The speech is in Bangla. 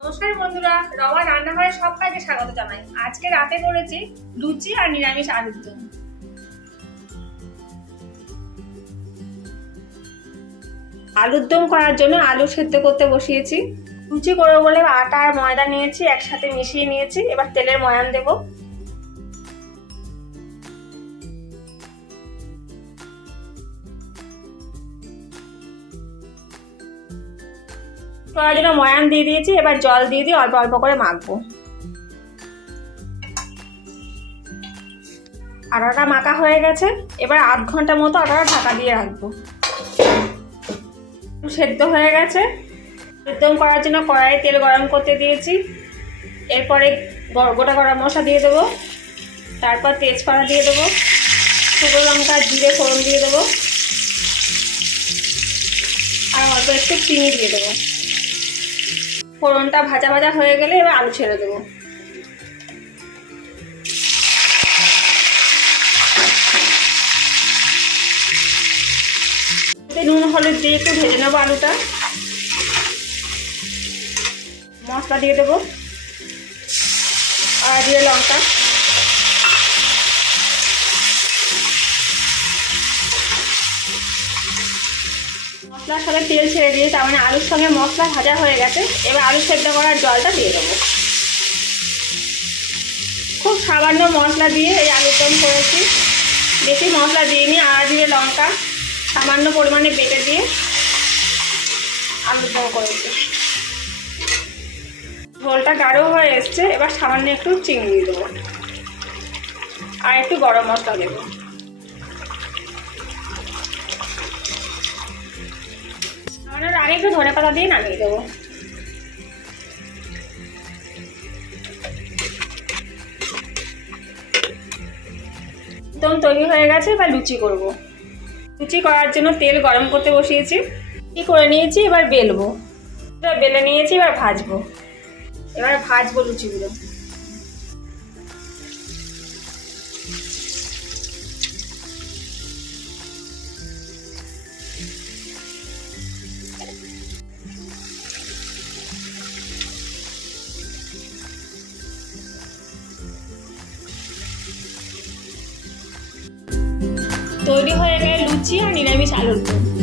নমস্কার বন্ধুরা, রমা রান্নাঘরে সবাইকে স্বাগত জানাই। আজকে রাতে করেছি লুচি আর নিরামিষ আলুর দম। আলুর দম করার জন্য আলু সেদ্ধ করতে বসিয়েছি। লুচি করবো বলে আটা আর ময়দা নিয়েছি, একসাথে মিশিয়ে নিয়েছি। এবার তেলের ময়ান দেবো। করার জন্য ময়ান দিয়ে দিয়েছি। এবার জল দিয়ে দিয়ে অল্প অল্প করে মাখবো। আটাটা মাখা হয়ে গেছে। এবার আধ ঘন্টা মতো আটাটা ঢাকা দিয়ে রাখবো। সেদ্ধ হয়ে গেছে। একদম করার জন্য কড়াইয়ে তেল গরম করতে দিয়েছি। এরপরে গোটা গরম মশলা দিয়ে দেবো, তারপর তেজপাতা দিয়ে দেবো, শুকনো লঙ্কা জিরে ফোড়ন দিয়ে দেবো, আর অল্প একটু চিনি দিয়ে দেবো। ফোড়নটা ভাজা ভাজা হয়ে গেলে এবার আলু ছেড়ে দেবো। নুন হলুদ দিয়ে একটু ভেজে নেবো আলুটা। মশলা দিয়ে দেবো, আর জিরে লঙ্কা, মশলার সাথে তেল ছেড়ে দিয়ে, তার মানে আলুর সঙ্গে মশলা ভাজা হয়ে গেছে। এবার আলু সেদ্ধ করার জলটা দিয়ে দেবো। খুব সামান্য মশলা দিয়ে এই আলুর দম করেছি, বেশি মশলা দিইনি। আর জিরে লঙ্কা সামান্য পরিমাণে বেটে দিয়ে আলুর দম করেছি। ঝোলটা গাঢ় হয়ে এসছে। এবার সামান্য একটু চিনি দিয়ে দেবো, আর একটু গরম মশলা দেবো। আগে একটু ধনে পাতা দিয়ে নামিয়ে দেবো। একদম তৈরি হয়ে গেছে। এবার লুচি করব। লুচি করার জন্য তেল গরম করতে বসিয়েছি। কি করে নিয়েছি, এবার বেলবো। এবার বেলে নিয়েছি, এবার ভাজবো। এবার ভাজবো লুচিগুলো। তৈরি হয়ে গেলে লুচি আর নিরামিষ আলুর দম।